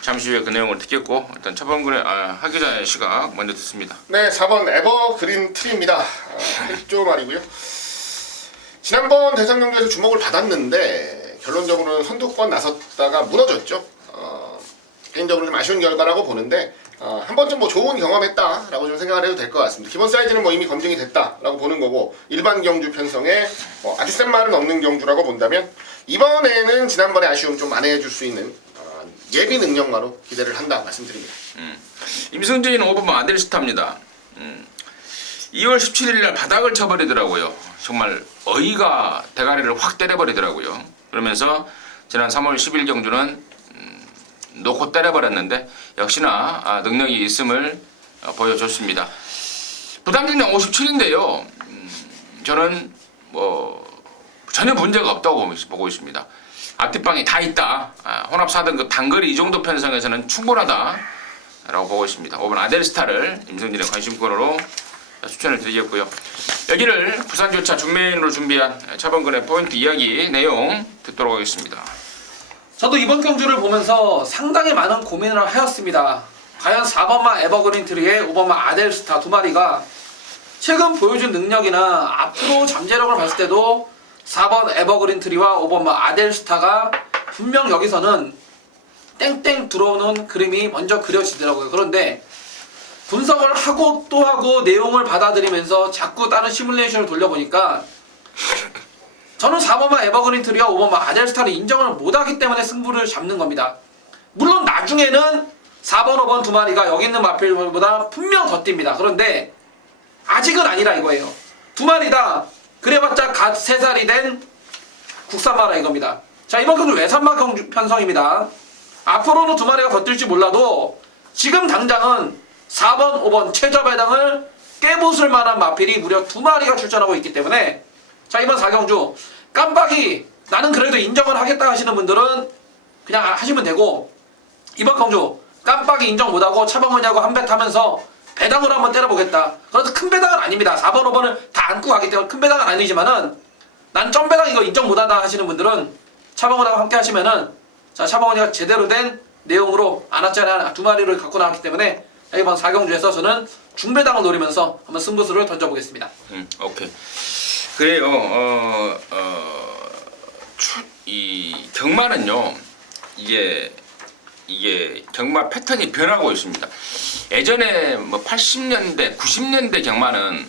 잠시 후에 그 내용을 듣겠고, 일단 차범근의 하기자의 시각 먼저 듣습니다. 네, 4번 에버그린 트리입니다. 1조 말이고요. 지난번 대상 경기에서 주목을 받았는데 결론적으로는 선두권 나섰다가 무너졌죠. 개인적으로 좀 아쉬운 결과라고 보는데 한 번쯤 뭐 좋은 경험했다라고 좀 생각을 해도 될 것 같습니다. 기본 사이즈는 뭐 이미 검증이 됐다라고 보는 거고, 일반 경주 편성에 아주 센 말은 없는 경주라고 본다면 이번에는 지난번에 아쉬움 좀 만회해 줄 수 있는 예비 능력마로 기대를 한다 말씀드립니다. 임승진이는 5번 아델스타입니다. 2월 17일 날 바닥을 쳐버리더라고요. 정말 어이가 대가리를 확 때려버리더라고요. 그러면서 지난 3월 10일 경주는 놓고 때려버렸는데 역시나 능력이 있음을 보여줬습니다. 부담중량 57인데요. 저는 뭐 전혀 문제가 없다고 보고 있습니다. 앞뒷방이 다 있다. 혼합 4등급 단거리 이 정도 편성에서는 충분하다라고 보고 있습니다. 5번 아델스타를 임승진의 관심권으로 추천을 드리겠고요. 여기를 부산교차 준메인으로 준비한 차범근의 포인트 이야기 내용 듣도록 하겠습니다. 저도 이번 경주를 보면서 상당히 많은 고민을 하였습니다. 과연 4번마 에버그린 트리의 5번마 아델스타 두 마리가 최근 보여준 능력이나 앞으로 잠재력을 봤을 때도 4번 에버그린 트리와 5번마 아델스타가 분명 여기서는 땡땡 들어오는 그림이 먼저 그려지더라고요. 그런데 분석을 하고 또 하고 내용을 받아들이면서 자꾸 다른 시뮬레이션을 돌려보니까 저는 4번마 에버그린 트리와 5번마 아델스타를 인정을 못하기 때문에 승부를 잡는 겁니다. 물론 나중에는 4번, 5번 두 마리가 여기 있는 마필보다 분명 더 뜁니다. 그런데 아직은 아니라 이거예요. 두 마리 다 그래봤자 갓 3살이 된 국산마라 이겁니다. 자, 이번 경주 외산마 편성입니다. 앞으로는 두 마리가 더 뛸지 몰라도 지금 당장은 4번, 5번 최저 배당을 깨부술 만한 마필이 무려 두 마리가 출전하고 있기 때문에 자 이번 4경주 깜빡이 나는 그래도 인정을 하겠다 하시는 분들은 그냥 하시면 되고, 이번 경주 깜빡이 인정 못하고 차범근이하고 한 배 타면서 배당으로 한번 때려보겠다. 그래도 큰 배당은 아닙니다. 4번 5번을 다 안고 가기 때문에 큰 배당은 아니지만은 난 점배당 이거 인정 못하다 하시는 분들은 차범근하고 함께 하시면은, 자 차범근이가 제대로 된 내용으로 안았자리 두 마리를 갖고 나왔기 때문에 이번 4경주에서 저는 중배당을 노리면서 한번 승부수를 던져보겠습니다. 오케이. 그래요. 이 경마는요, 이게 경마 패턴이 변하고 있습니다. 예전에 뭐 80년대, 90년대 경마는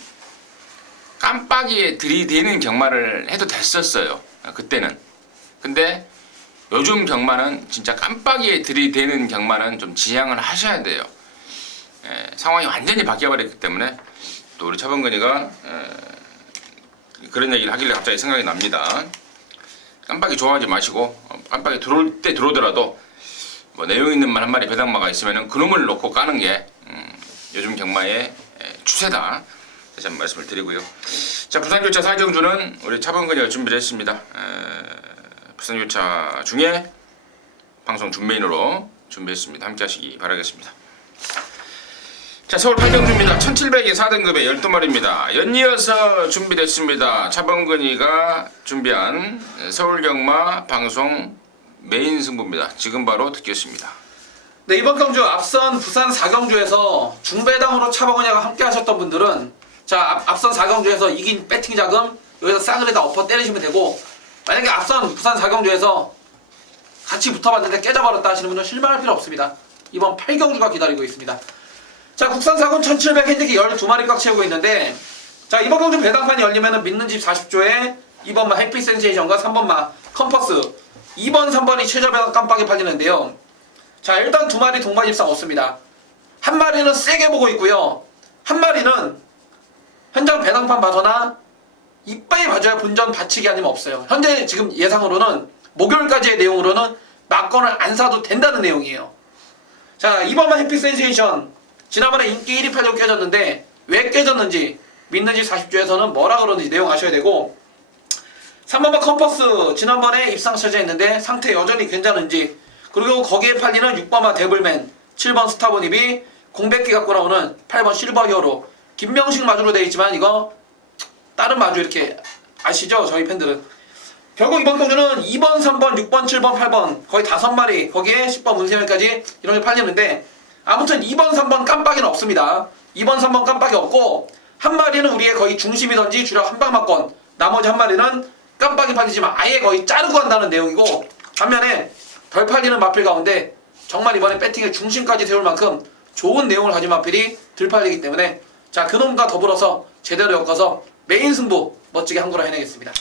깜빡이에 들이대는 경마를 해도 됐었어요. 그때는. 근데 요즘 경마는 진짜 깜빡이에 들이대는 경마는 좀 지양을 하셔야 돼요. 상황이 완전히 바뀌어버렸기 때문에 또 우리 차범근이가 그런 얘기를 하길래 갑자기 생각이 납니다. 깜빡이 좋아하지 마시고 깜빡이 들어올 때 들어오더라도 뭐 내용 있는 말 한 마리 배당마가 있으면은 그놈을 놓고 까는 게 요즘 경마의 추세다. 다시 한번 말씀을 드리고요. 자, 부산교차 4경주는 우리 차범근이가 준비를 했습니다. 부산교차 중에 방송 준메인으로 준비했습니다. 함께 하시기 바라겠습니다. 자, 서울 8경주입니다. 1700에 4등급의 12마리입니다. 연이어서 준비됐습니다. 차범근이가 준비한 서울경마 방송 메인 승부입니다. 지금 바로 듣겠습니다. 네, 이번 경주 앞선 부산 4경주에서 중배당으로 차범근이가 함께 하셨던 분들은, 자 앞선 4경주에서 이긴 배팅 자금 여기서 싸그리다 엎어 때리시면 되고, 만약에 앞선 부산 4경주에서 같이 붙어봤는데 깨져버렸다 하시는 분은 실망할 필요 없습니다. 이번 8경주가 기다리고 있습니다. 자, 국산 4군 1700 핸디기 12마리 꽉 채우고 있는데, 자 이번 경주 배당판이 열리면은 믿는 집 40조에 2번마 해피 센세이션과 3번마 컴퍼스, 2번 3번이 최저 배당 깜빡이 팔리는데요. 자 일단 두 마리 동반 입상 없습니다. 한 마리는 세게 보고 있고요, 한 마리는 현장 배당판 봐서나 이빨이 봐줘야 본전 받치기 아니면 없어요. 현재 지금 예상으로는 목요일까지의 내용으로는 막건을 안 사도 된다는 내용이에요. 자 2번만 해피 센세이션 지난번에 인기 1위 팔려고 깨졌는데 왜 깨졌는지 믿는지 40주에서는 뭐라 그러는지 내용 아셔야 되고, 3번만 컴퍼스 지난번에 입상 처지했는데 상태 여전히 괜찮은지, 그리고 거기에 팔리는 6번만 데블맨, 7번 스타버닙이 공백기 갖고 나오는 8번 실버 히어로, 김명식 마주로 되어 있지만 이거 다른 마주 이렇게 아시죠? 저희 팬들은. 결국 이번 경주는 2번, 3번, 6번, 7번, 8번 거의 5마리, 거기에 10번 문세면까지 이런 게 팔리는데, 아무튼 2번, 3번 깜빡이는 없습니다. 2번, 3번 깜빡이 없고, 한 마리는 우리의 거의 중심이던지 주력 한방막건, 나머지 한 마리는 깜빡이 팔리지만 아예 거의 자르고 한다는 내용이고, 반면에 덜 팔리는 마필 가운데 정말 이번에 배팅의 중심까지 세울 만큼 좋은 내용을 가진 마필이 덜 팔리기 때문에, 자 그놈과 더불어서 제대로 엮어서 메인 승부 멋지게 한구로 해내겠습니다.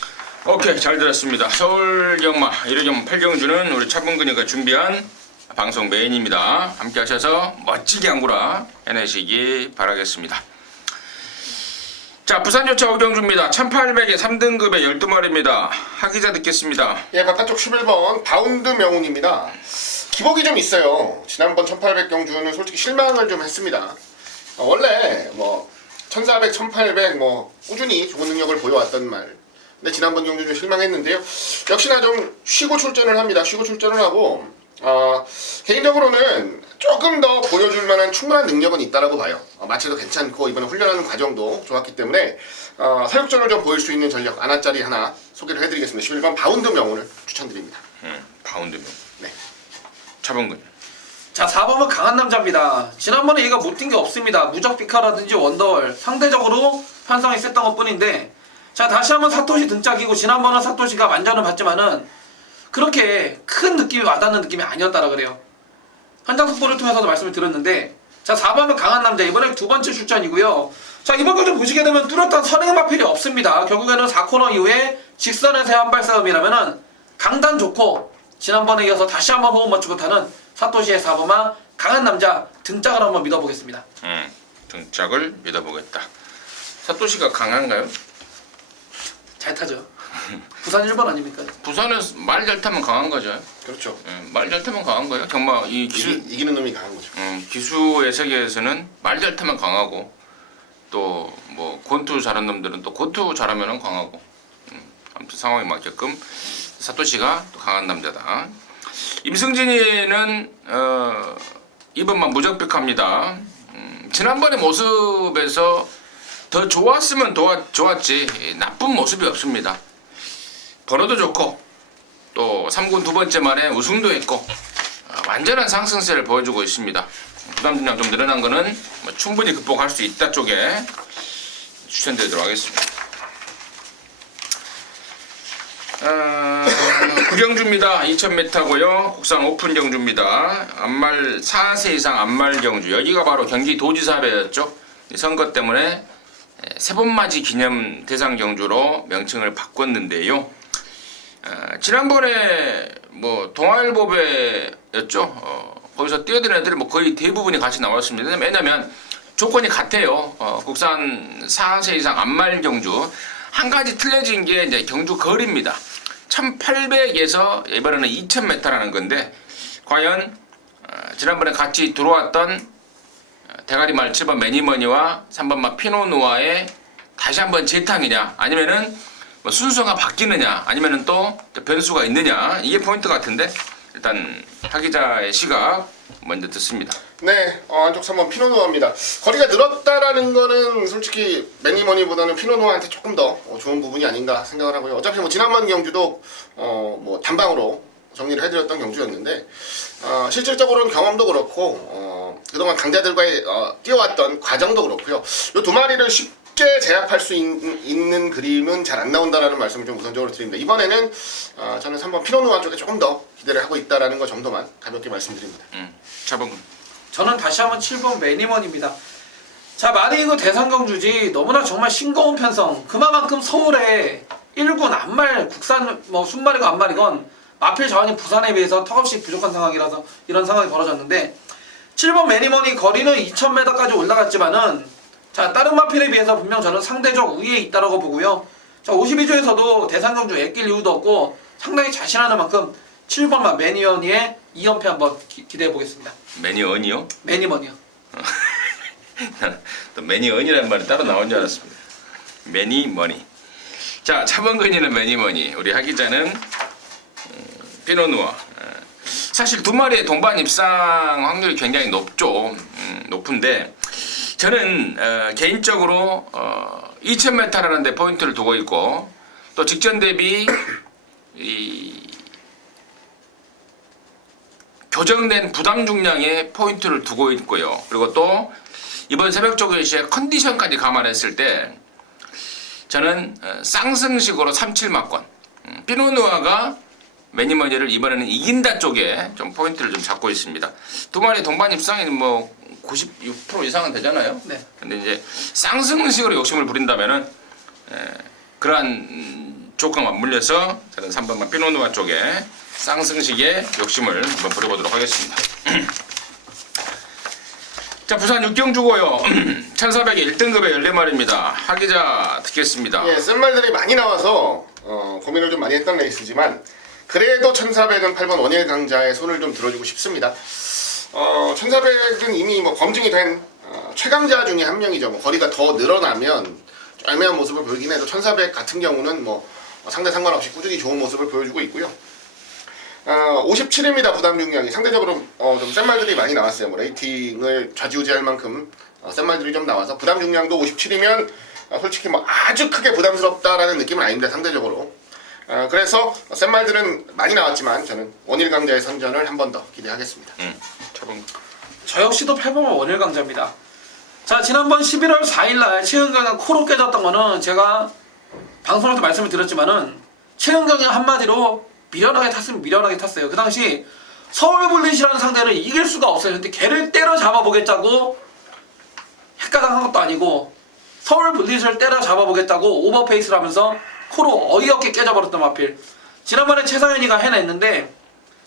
오케이, 잘 들었습니다. 서울경마 1회경 8경주는 우리 차범근이가 준비한 방송 메인입니다. 함께 하셔서 멋지게 한구라 해내시기 바라겠습니다. 자, 부산조차 5경주입니다. 1800에 3등급의 12마리입니다. 하기자 듣겠습니다. 예, 바깥쪽 11번 바운드 명운입니다. 기복이 좀 있어요. 지난번 1800 경주는 솔직히 실망을 좀 했습니다. 원래 뭐 1400, 1800 뭐 꾸준히 좋은 능력을 보여왔던 말. 근데 지난번 경주 좀 실망했는데요. 역시나 좀 쉬고 출전을 합니다. 쉬고 출전을 하고, 개인적으로는 조금 더 보여줄 만한 충분한 능력은 있다라고 봐요. 마체도 괜찮고 이번에 훈련하는 과정도 좋았기 때문에 사육전을 좀 보일 수 있는 전력 안아짜리 하나 소개를 해드리겠습니다. 11번 바운드 명운을 추천드립니다. 바운드 명. 네. 차범근. 자 4번은 강한 남자입니다. 지난번에 얘가 못 뛴 게 없습니다. 무적비카라든지 원더월 상대적으로 편성이 셌던 것 뿐인데, 자 다시 한번 사토시 등짝이고, 지난번은 사토시가 만전을 받지만은 그렇게 큰 느낌이 와닿는 느낌이 아니었다라 그래요. 현장 속보를 통해서도 말씀을 드렸는데, 자 4번은 강한 남자 이번에 두 번째 출전이고요. 자 이번 경주 보시게 되면 뚜렷한 선행 마필이 없습니다. 결국에는 4코너 이후에 직선에서의 한발 싸움이라면은 강단 좋고 지난번에 이어서 다시 한번 호흡 맞추고 타는 사토시의 4번만 강한 남자 등짝을 한번 믿어보겠습니다. 등짝을 믿어보겠다. 사토시가 강한가요? 잘 타죠. 부산 1번 아닙니까? 부산은 말 잘 타면 강한 거죠. 그렇죠. 말 잘 타면 강한 거예요. 정말 이 기수, 이기는 놈이 강한 거죠. 기수의 세계에서는 말 잘 타면 강하고, 또 뭐 권투 잘하는 놈들은 또 권투 잘하면 강하고, 아무튼 상황에 맞게끔 사토시가 또 강한 남자다. 임승진이는 이번만 무적백합니다. 지난번의 모습에서 더 좋았으면 좋았지 나쁜 모습이 없습니다. 번호도 좋고 또 3군 두 번째 만에 우승도 했고 완전한 상승세를 보여주고 있습니다. 부담 중량 좀 늘어난 거는 뭐 충분히 극복할 수 있다 쪽에 추천드리도록 하겠습니다. 구경주입니다. 2000m고요. 국산 오픈 경주입니다. 암말 4세 이상 암말 경주. 여기가 바로 경기 도지사배였죠. 선거 때문에 세번맞이 기념 대상 경주로 명칭을 바꿨는데요. 지난번에 뭐 동아일보배였죠. 거기서 뛰어든 애들이 뭐 거의 대부분이 같이 나왔습니다. 왜냐면 조건이 같아요. 국산 4세 이상 암말 경주. 한 가지 틀려진 게 이제 경주 거리입니다. 1800에서 이번에는 2000m라는 건데 과연 지난번에 같이 들어왔던 대가리말 7번 매니머니와 3번 막 피노누아의 다시 한번 재탕이냐 아니면은 뭐 순서가 바뀌느냐 아니면은 또 변수가 있느냐 이게 포인트 같은데 일단 하기자의 시각 먼저 듣습니다. 네, 한쪽 3번 피노누아입니다. 거리가 늘었다라는 거는 솔직히 매니머니보다는 피노누아한테 조금 더 좋은 부분이 아닌가 생각을 하고요. 어차피 뭐 지난번 경주도 뭐 단방으로 정리를 해드렸던 경주였는데 실질적으로는 경험도 그렇고 그동안 강자들과의 뛰어왔던 과정도 그렇고요. 이 두 마리를 쉽게 제압할 수 있는 그림은 잘 안 나온다라는 말씀을 좀 우선적으로 드립니다. 이번에는 저는 3번 피노누아 쪽에 조금 더 기대를 하고 있다라는 거 정도만 가볍게 말씀드립니다. 차범근. 저는 다시 한번 7번 매니먼입니다. 자, 많이 이거 대상경주지 너무나 정말 싱거운 편성. 그만큼 서울에 1군 암말 국산 뭐 순말이건 암말이건 마필 자원이 부산에 비해서 턱없이 부족한 상황이라서 이런 상황이 벌어졌는데 7번 매니먼이 거리는 2000m까지 올라갔지만은 자, 다른 마필에 비해서 분명 저는 상대적 우위에 있다라고 보고요. 자, 52조에서도 대상경주 애낄 이유도 없고 상당히 자신하는 만큼 7번만 매니언이의 2연패 한번 기대해 보겠습니다. 매니언이요? 매니먼이요. 또 매니언이라는 말이 따로 나온 줄 알았습니다. 매니머니. 자, 차범근이는 매니머니, 우리 하기자는 피노누아. 사실 두 마리의 동반 입상 확률이 굉장히 높죠. 높은데 저는 개인적으로 2000m라는 데 포인트를 두고 있고 또 직전 대비 이 교정된 부담 중량에 포인트를 두고 있고요. 그리고 또 이번 새벽 조교시의 컨디션까지 감안했을 때 저는 쌍승식으로 37막권 피노누아가 매니머니를 이번에는 이긴다 쪽에 좀 포인트를 좀 잡고 있습니다. 두 마리 동반 입상이 뭐 96% 이상은 되잖아요. 네. 근데 이제 쌍승식으로 욕심을 부린다면은 그러한 조건만 물려서 저는 3번만 피노누아 쪽에 쌍승식의 욕심을 한번 부려보도록 하겠습니다. 자, 부산 육경주고요. 1400에 1등급의 14마리입니다. 하기자 듣겠습니다. 예, 센 말들이 많이 나와서 고민을 좀 많이 했던 레이스지만 그래도 1400은 8번 원일 강자의 손을 좀 들어주고 싶습니다. 1400은 이미 뭐 검증이 된 최강자 중에 한 명이죠. 뭐 거리가 더 늘어나면 애매한 모습을 보이긴 해도 1400 같은 경우는 뭐 상대 상관없이 꾸준히 좋은 모습을 보여주고 있고요. 57입니다. 부담 중량이 상대적으로 좀 센 말들이 많이 나왔어요. 뭐 레이팅을 좌지우지할 만큼 센 말들이 좀 나와서 부담 중량도 57이면 솔직히 뭐 아주 크게 부담스럽다라는 느낌은 아닙니다. 상대적으로. 그래서 센 말들은 많이 나왔지만 저는 원일 강자의 선전을 한 번 더 기대하겠습니다. 저 역시도 8번은 원일 강자입니다. 자, 지난번 11월 4일날 최은경이 코로 깨졌던 거는 제가 방송할 때 말씀을 드렸지만은 최은경이 한마디로 미련하게 탔어요. 그 당시 서울블릿이라는 상대를 이길 수가 없어요. 근데 걔를 때려잡아 보겠다고 헷가당 한 것도 아니고 서울블릿을 때려잡아 보겠다고 오버페이스를 하면서 코로 어이없게 깨져버렸던 마필. 지난번에 최상현이가 해냈는데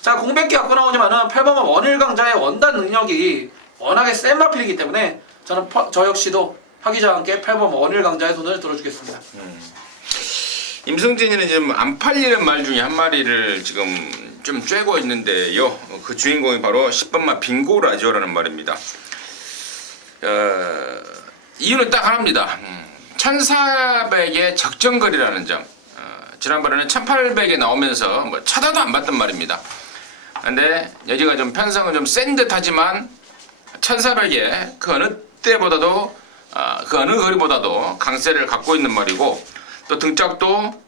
자, 공백기 갖고 나오지만은 8번은 원일 강자의 원단 능력이 워낙에 센 마필이기 때문에 저는 저 역시도 하기자와 함께 8번 원일 강자의 손을 들어주겠습니다. 임승진이는 지금 안 팔리는 말 중에 한 마리를 지금 좀 쬐고 있는데요. 그 주인공이 바로 10번마 빙고라지오라는 말입니다. 이유는 딱 하나입니다. 1400의 적정거리라는 점. 지난번에는 1800에 나오면서 뭐 쳐다도 안 봤단 말입니다. 근데 여기가 좀 편성은 좀 센 듯하지만 1400에 그 어느 때보다도 그 어느 거리보다도 강세를 갖고 있는 말이고, 또 등짝도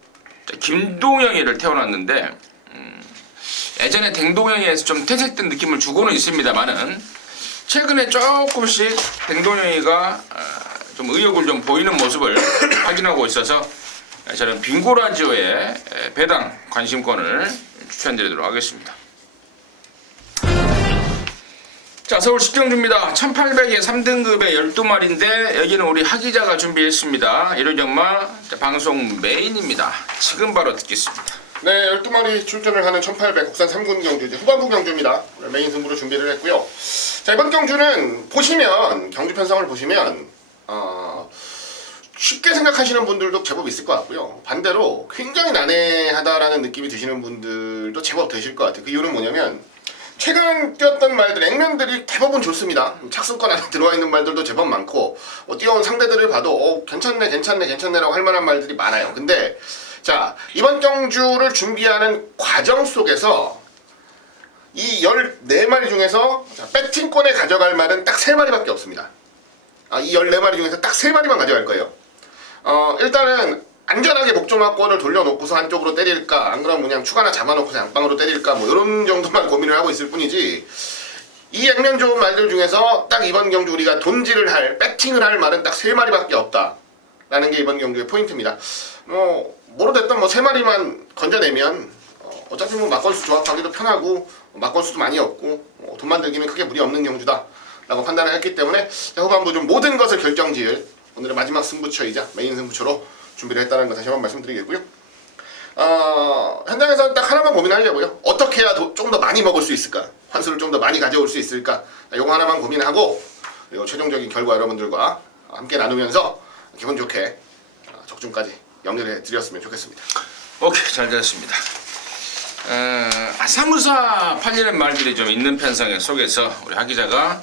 김동영이를 태워놨는데 예전에 댕동영이에서 좀 퇴색된 느낌을 주고는 있습니다만은 최근에 조금씩 댕동영이가 좀 의욕을 좀 보이는 모습을 확인하고 있어서 저는 빙고라지오의 배당 관심권을 추천드리도록 하겠습니다. 자, 서울 식경주입니다. 1800에 3등급의 12마리인데 여기는 우리 하기자가 준비했습니다. 일요경마 방송 메인입니다. 지금 바로 듣겠습니다. 네, 12마리 출전을 하는 1800 국산 3군 경주, 이제 후반부 경주입니다. 메인 승부로 준비를 했고요. 자, 이번 경주는 보시면, 경주 편성을 보시면 쉽게 생각하시는 분들도 제법 있을 것 같고요. 반대로 굉장히 난해하다라는 느낌이 드시는 분들도 제법 되실 것 같아요. 그 이유는 뭐냐면 최근 뛰었던 말들, 액면들이 대부분 좋습니다. 착순권 안에 들어와 있는 말들도 제법 많고, 뛰어온 상대들을 봐도 괜찮네라고 할 만한 말들이 많아요. 근데 자, 이번 경주를 준비하는 과정 속에서 이 14마리 중에서 배팅권에 가져갈 말은 딱 3마리밖에 없습니다. 이 14마리 중에서 딱 3마리만 가져갈 거예요. 일단은 안전하게 목조마권을 돌려놓고서 한쪽으로 때릴까, 안 그러면 그냥 추가나 잡아놓고서 양방으로 때릴까, 뭐 이런 정도만 고민을 하고 있을 뿐이지, 이 액면 좋은 말들 중에서 딱 이번 경주 우리가 돈질을 할, 배팅을 할 말은 딱 3마리밖에 없다 라는 게 이번 경주의 포인트입니다. 뭐로 됐든 3마리만 건져내면 어차피 막건수 조합하기도 편하고 막건수도 많이 없고 돈 만들기는 크게 무리 없는 경주다 라고 판단을 했기 때문에 후반부 좀 모든 것을 결정지을 오늘의 마지막 승부처이자 메인 승부처로 준비를 했다는 거 다시 한번 말씀드리겠고요. 현장에서는 딱 하나만 고민하려고요. 어떻게 해야 좀 더 많이 먹을 수 있을까? 환수를 좀 더 많이 가져올 수 있을까? 요거 하나만 고민하고, 그리고 최종적인 결과 여러분들과 함께 나누면서 기분 좋게 적중까지 연결해 드렸으면 좋겠습니다. 오케이, 잘 들었습니다. 아사무사 팔리는 말들이 좀 있는 편성 속에서 우리 하기자가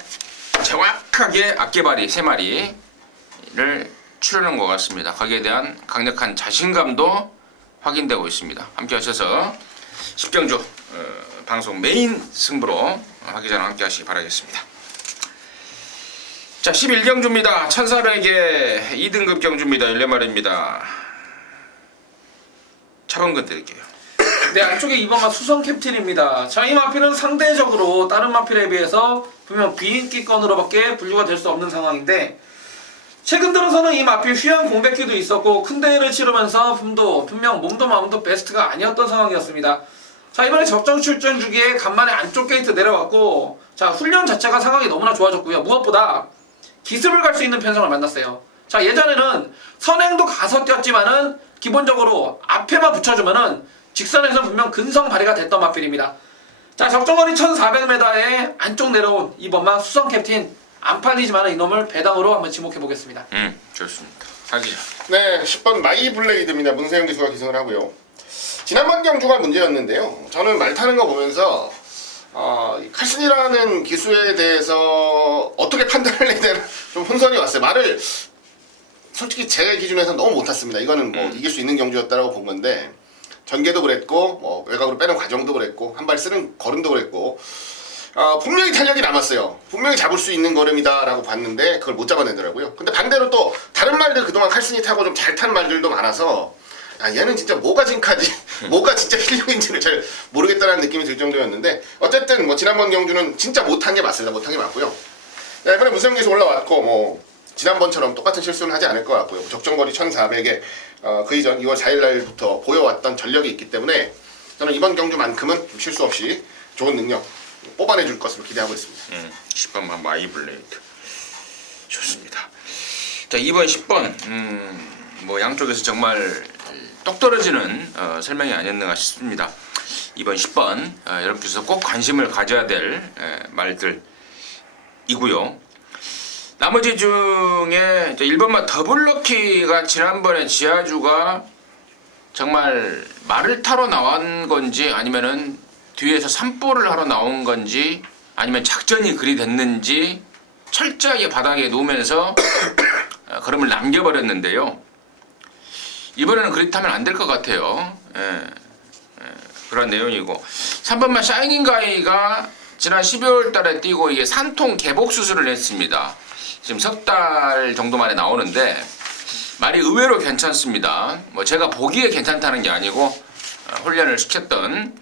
정확하게 악개발이 3마리를 출연한 것 같습니다. 거기에 대한 강력한 자신감도 확인되고 있습니다. 함께 하셔서 10경주 방송 메인 승부로 하기자랑 함께 하시기 바라겠습니다. 자, 11경주입니다. 1400의 2등급 경주입니다. 14마리입니다. 차범근 드릴게요. 네, 안쪽에 2번가 수성 캡틴입니다. 자, 이 마필은 상대적으로 다른 마필에 비해서 분명 비인기권으로밖에 분류가 될 수 없는 상황인데, 최근 들어서는 이 마필 휘황 공백기도 있었고 큰 대회를 치르면서 분명 몸도 마음도 베스트가 아니었던 상황이었습니다. 자, 이번에 적정 출전 주기에 간만에 안쪽 게이트 내려왔고, 자, 훈련 자체가 상황이 너무나 좋아졌고요. 무엇보다 기습을 갈 수 있는 편성을 만났어요. 자, 예전에는 선행도 가서 뛰었지만은 기본적으로 앞에만 붙여주면은 직선에서 분명 근성 발휘가 됐던 마필입니다. 자, 적정거리 1400m에 안쪽 내려온 이번만 수성 캡틴, 안 팔리지만 이놈을 배당으로 한번 지목해 보겠습니다. 좋습니다. 하기자. 네, 10번 마이블레이드입니다. 문세영 기수가 기승을 하고요. 지난번 경주가 문제였는데요. 저는 말 타는 거 보면서 칼슨이라는 기수에 대해서 어떻게 판단을 해야 되나 좀 혼선이 왔어요. 말을 솔직히 제 기준에서 너무 못 탔습니다. 이거는 뭐 이길 수 있는 경주였다라고 본 건데, 전개도 그랬고 외곽으로 빼는 과정도 그랬고 한 발 쓰는 걸음도 그랬고 분명히 탄력이 남았어요. 분명히 잡을 수 있는 걸음이다라고 봤는데 그걸 못 잡아내더라고요. 근데 반대로 또 다른 말들 그동안 칼슨이 타고 좀 잘 탄 말들도 많아서 얘는 진짜 뭐가 진카지 뭐가 진짜 필력인지를 잘 모르겠다는 느낌이 들 정도였는데, 어쨌든 뭐 지난번 경주는 진짜 못한 게 맞습니다. 못한 게 맞고요. 네, 이번에 문세영 기수 올라왔고 지난번처럼 똑같은 실수는 하지 않을 것 같고요. 적정거리 1400에 그 이전 2월 4일날부터 보여왔던 전력이 있기 때문에 저는 이번 경주만큼은 좀 실수 없이 좋은 능력 뽑아내줄 것으로 기대하고 있습니다. 10번만 마이블레이드. 좋습니다. 자, 2번 10번 뭐 양쪽에서 정말 똑 떨어지는 설명이 아니었는가 싶습니다. 2번 10번 여러분께서 꼭 관심을 가져야 될 말들이고요. 나머지 중에 1번만 더블럭키가 지난번에 지하주가 정말 말을 타러 나온 건지 아니면은 뒤에서 산보를 하러 나온 건지 아니면 작전이 그리 됐는지 철저하게 바닥에 놓으면서 걸음을 남겨버렸는데요. 이번에는 그렇다면 안 될 것 같아요. 그런 내용이고 3번만 샤이닝가이가 지난 12월 달에 뛰고 이게 산통 개복 수술을 했습니다. 지금 석 달 정도 만에 나오는데 말이 의외로 괜찮습니다. 뭐 제가 보기에 괜찮다는 게 아니고 훈련을 시켰던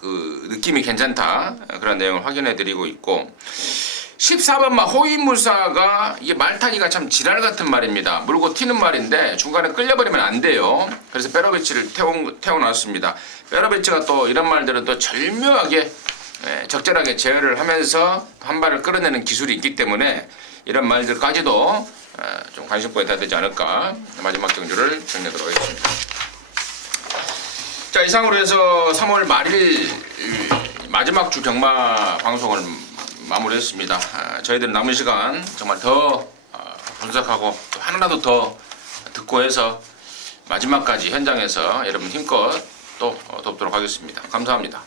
그 느낌이 괜찮다 그런 내용을 확인해 드리고 있고 14번마 호위무사가 이게 말 타기가 참 지랄 같은 말입니다. 물고 튀는 말인데 중간에 끌려버리면 안 돼요. 그래서 페로비치를 태워놨습니다. 페로비치가 또 이런 말들은 또 절묘하게 적절하게 제어를 하면서 한 발을 끌어내는 기술이 있기 때문에 이런 말들까지도 좀 관심 보여야 되지 않을까. 마지막 경주를 정리하도록 하겠습니다. 자, 이상으로 해서 3월 말일 마지막 주 경마 방송을 마무리했습니다. 저희들은 남은 시간 정말 더 분석하고 또 하나라도 더 듣고 해서 마지막까지 현장에서 여러분 힘껏 또 돕도록 하겠습니다. 감사합니다.